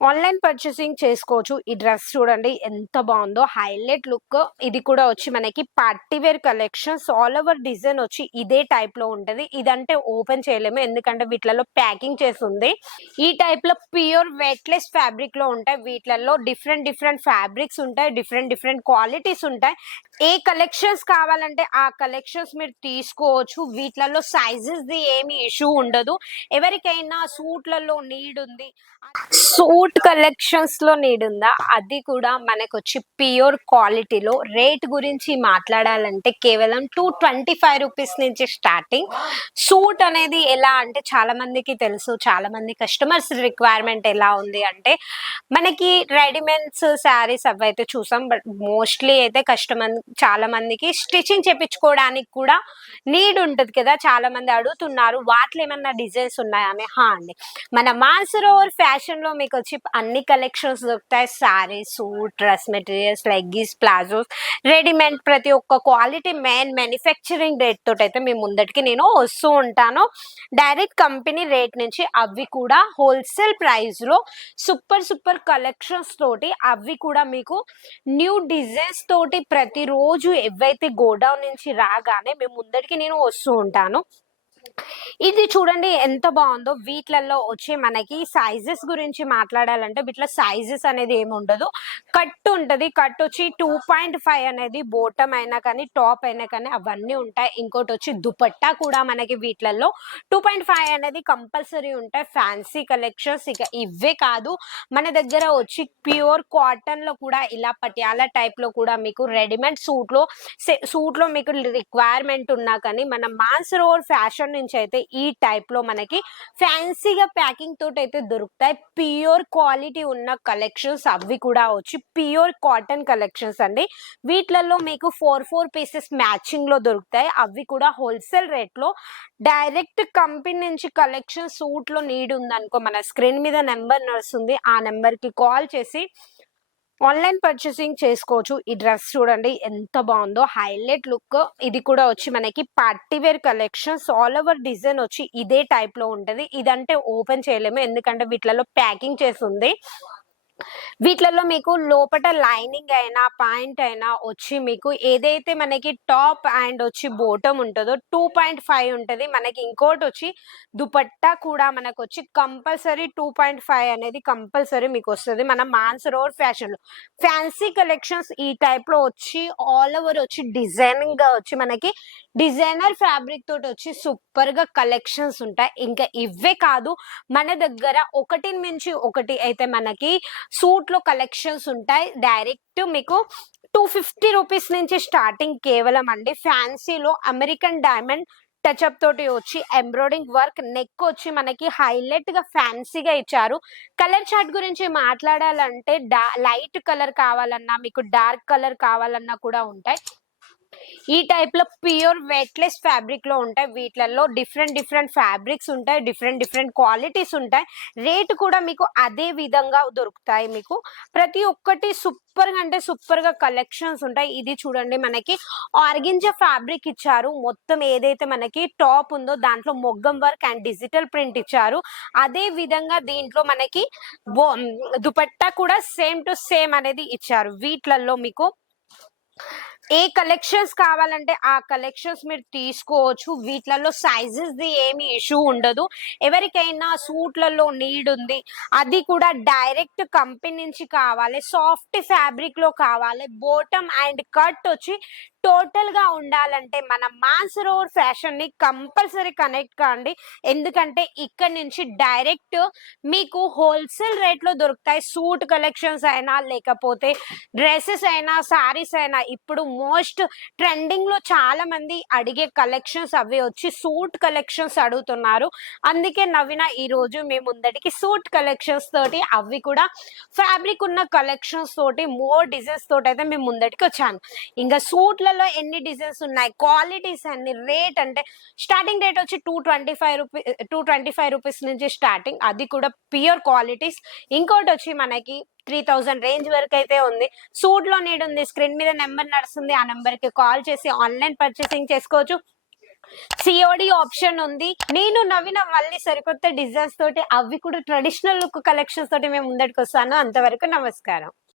Online purchasing చేసుకోవచ్చు. ఈ dress చూడండి ఎంత బాగుందో. హైలైట్ లుక్ ఇది కూడా వచ్చి మనకి party wear collections all over design వచ్చి ఇదే టైప్లో ఉంటది. ఇదంటే ఓపెన్ చేయలేము. ఎందుకంటే వీటిలలో ప్యాకింగ్ చేసి ఉంది. ఈ టైప్లో ప్యూర్ వెట్లెస్ ఫ్యాబ్రిక్లో ఉంటాయి. వీటిలలో డిఫరెంట్ డిఫరెంట్ ఫ్యాబ్రిక్స్ ఉంటాయి. డిఫరెంట్ డిఫరెంట్ క్వాలిటీస్ ఉంటాయి. ఏ కలెక్షన్స్ కావాలంటే ఆ కలెక్షన్స్ మీరు తీసుకోవచ్చు. వీటిలలో సైజెస్ ది ఏమి ఇష్యూ ఉండదు. ఎవరికైనా సూట్లలో నీడ్ ఉంది. సూట్ కలెక్షన్స్లో నీడ్ ఉందా అది కూడా మనకు వచ్చి ప్యూర్ క్వాలిటీలో రేట్ గురించి మాట్లాడాలంటే కేవలం టూ ట్వంటీ ఫైవ్ రూపీస్ నుంచి స్టార్టింగ్ సూట్ అనేది ఎలా అంటే చాలా మందికి తెలుసు చాలా మంది కస్టమర్స్ రిక్వైర్మెంట్ ఎలా ఉంది అంటే మనకి రెడీమేడ్స్ శారీస్ అవైతే చూసాం. బట్ మోస్ట్లీ అయితే కస్టమర్ చాలా మందికి స్టిచ్చింగ్ చేపించుకోవడానికి కూడా నీడ్ ఉంటుంది కదా. చాలా మంది అడుగుతున్నారు వాటిలో ఏమన్నా డిజైన్స్ ఉన్నాయా? అని. హా అండి. మన మాన్సరోవర్ ఫ్యాషన్లో మీకు వచ్చి అన్ని కలెక్షన్స్ దొరుకుతాయి. Sari suit dress materials leggings palazzos readymade ప్రతి ఒక్క క్వాలిటీ మెయిన్ మ్యానుఫ్యాక్చరింగ్ రేట్ తోటి అయితే మీ ముందటికి నేను వస్తూ ఉంటాను. డైరెక్ట్ కంపెనీ రేట్ నుంచి అవి కూడా హోల్సేల్ ప్రైస్లో సూపర్ సూపర్ కలెక్షన్స్ తోటి అవి కూడా మీకు న్యూ డిజైన్స్ తోటి ప్రతిరోజు ఎవైతే గోడౌన్ నుంచి రాగానే మేము ముందటికి నేను వస్తూ ఉంటాను. ఇది చూడండి ఎంత బాగుందో. వీటిలలో వచ్చి మనకి సైజెస్ గురించి మాట్లాడాలంటే వీటిలో సైజెస్ అనేది ఏమి ఉండదు. కట్ ఉంటది. కట్ వచ్చి టూ పాయింట్ ఫైవ్ అనేది బోటం అయినా కానీ టాప్ అయినా కానీ అవన్నీ ఉంటాయి. ఇంకోటి వచ్చి దుపట్టా కూడా మనకి వీటిలలో టూ పాయింట్ ఫైవ్ అనేది కంపల్సరీ ఉంటాయి. ఫ్యాన్సీ కలెక్షన్స్ ఇక ఇవే కాదు. మన దగ్గర వచ్చి ప్యూర్ కాటన్లో కూడా ఇలా పటియాలా టైప్లో కూడా మీకు రెడీమేడ్ సూట్లో సూట్లో మీకు రిక్వైర్మెంట్ ఉన్నా కానీ మన మాన్సరోవర్ ఫ్యాషన్ నుంచి అయితే ఈ టైప్లో మనకి ఫ్యాన్సీగా ప్యాకింగ్ తోటి అయితే దొరుకుతాయి. ప్యూర్ క్వాలిటీ ఉన్న కలెక్షన్స్ అవి కూడా వచ్చి ప్యూర్ కాటన్ కలెక్షన్స్ అండి. వీటిలలో మీకు ఫోర్ ఫోర్ పీసెస్ మ్యాచింగ్లో దొరుకుతాయి. అవి కూడా హోల్సేల్ రేట్లో డైరెక్ట్ కంపెనీ నుంచి కలెక్షన్ సూట్లో నీడ్ ఉందనుకో మన స్క్రీన్ మీద నెంబర్ నడుస్తుంది. ఆ నెంబర్కి కాల్ చేసి ఆన్లైన్ పర్చేసింగ్ చేసుకోవచ్చు. ఈ డ్రెస్ చూడండి ఎంత బాగుందో. హైలైట్ లుక్ ఇది కూడా వచ్చి మనకి party wear collections all over design వచ్చి ఇదే టైప్లో ఉంటది. ఇదంటే ఓపెన్ చేయలేము. ఎందుకంటే వీటిలలో ప్యాకింగ్ చేసి ఉంది. వీటిలలో మీకు లోపల లైనింగ్ అయినా పాయింట్ అయినా వచ్చి మీకు ఏదైతే మనకి టాప్ అండ్ వచ్చి బోటం ఉంటుందో టూ పాయింట్ ఫైవ్ ఉంటుంది. మనకి ఇంకోటి వచ్చి దుపట్టా కూడా మనకు వచ్చి కంపల్సరీ టూ పాయింట్ ఫైవ్ అనేది కంపల్సరీ మీకు వస్తుంది. మన మాన్సరోవర్ ఫ్యాషన్ ఫ్యాషన్లో. ఫ్యాన్సీ కలెక్షన్స్ ఈ టైప్లో వచ్చి ఆల్ ఓవర్ వచ్చి డిజైనింగ్గా వచ్చి మనకి డిజైనర్ ఫ్యాబ్రిక్ తోటి వచ్చి సూపర్గా కలెక్షన్స్ ఉంటాయి. ఇంకా ఇవే కాదు మన దగ్గర ఒకటి నుంచి ఒకటి అయితే మనకి సూట్లో కలెక్షన్స్ ఉంటాయి. డైరెక్ట్ మీకు టూ ఫిఫ్టీ రూపీస్ నుంచి స్టార్టింగ్ కేవలం అండి. ఫ్యాన్సీలో అమెరికన్ డైమండ్ టచ్అప్ తోటి వచ్చి ఎంబ్రాయిడింగ్ వర్క్ నెక్ వచ్చి మనకి హైలైట్గా ఫ్యాన్సీగా ఇచ్చారు. కలర్ చార్ట్ గురించి మాట్లాడాలంటే డా లైట్ కలర్ కావాలన్నా మీకు డార్క్ కలర్ కావాలన్నా కూడా ఉంటాయి. ఈ టైప్లో ప్యూర్ వెట్లెస్ ఫ్యాబ్రిక్లో ఉంటాయి. వీటిలలో డిఫరెంట్ డిఫరెంట్ ఫ్యాబ్రిక్స్ ఉంటాయి. డిఫరెంట్ డిఫరెంట్ క్వాలిటీస్ ఉంటాయి. రేట్ కూడా మీకు అదే విధంగా దొరుకుతాయి మీకు. ప్రతి ఒక్కటి సూపర్గా అంటే సూపర్గా కలెక్షన్స్ ఉంటాయి. ఇది చూడండి మనకి ఆర్గింజ ఫ్యాబ్రిక్ ఇచ్చారు. మొత్తం ఏదైతే మనకి టాప్ ఉందో దాంట్లో మొగ్గం వర్క్ అండ్ డిజిటల్ ప్రింట్ ఇచ్చారు. అదే విధంగా దీంట్లో మనకి దుపట్టా కూడా సేమ్ టు సేమ్ అనేది ఇచ్చారు. వీటిలలో మీకు ఏ కలెక్షన్స్ కావాలంటే ఆ కలెక్షన్స్ మీరు తీసుకోవచ్చు. వీటిలలో సైజెస్ ది ఏమి ఇష్యూ ఉండదు. ఎవరికైనా సూట్లలో నీడ్ ఉంది. అది కూడా డైరెక్ట్ కంపెనీ నుంచి కావాలి. సాఫ్ట్ ఫ్యాబ్రిక్లో కావాలి. బోటమ్ అండ్ కట్ వచ్చి టోటల్గా ఉండాలంటే మన మాన్సరోవర్ ఫ్యాషన్ని కంపల్సరీ కనెక్ట్ కాండి. ఎందుకంటే ఇక్కడ నుంచి డైరెక్ట్ మీకు హోల్సేల్ రేట్లో దొరుకుతాయి. సూట్ కలెక్షన్స్ అయినా లేకపోతే డ్రెస్సెస్ అయినా సారీస్ అయినా. ఇప్పుడు మోస్ట్ ట్రెండింగ్లో చాలా మంది అడిగే కలెక్షన్స్ అవి వచ్చి సూట్ కలెక్షన్స్ అడుగుతున్నారు. అందుకే నవ్విన ఈ రోజు మేము ముందటికి సూట్ కలెక్షన్స్ తోటి అవి కూడా ఫ్యాబ్రిక్ ఉన్న కలెక్షన్స్ తోటి మోర్ డిజైన్స్ తోటి అయితే మేము ముందటికి వచ్చాను. ఇంకా సూట్లలో ఎన్ని డిజైన్స్ ఉన్నాయి? క్వాలిటీస్ అన్ని రేట్ అంటే స్టార్టింగ్ రేట్ వచ్చి two twenty five rupee two twenty five rupees నుంచి స్టార్టింగ్. అది కూడా ప్యూర్ క్వాలిటీస్. ఇంకోటి వచ్చి మనకి త్రీ థౌజండ్ రేంజ్ వరకు అయితే ఉంది. సూట్లో నీడ్ ఉంది. స్క్రీన్ మీద నెంబర్ నడుస్తుంది. ఆ నెంబర్కి కాల్ చేసి ఆన్లైన్ పర్చేసింగ్ చేసుకోవచ్చు. సిఓడి ఆప్షన్ ఉంది. నేను నవీన మళ్ళీ సరికొత్త డిజైన్స్ తోటి అవి కూడా ట్రెడిషనల్ లుక్ కలెక్షన్స్ తోటి మేము ముందటికి వస్తాను అంతవరకు నమస్కారం.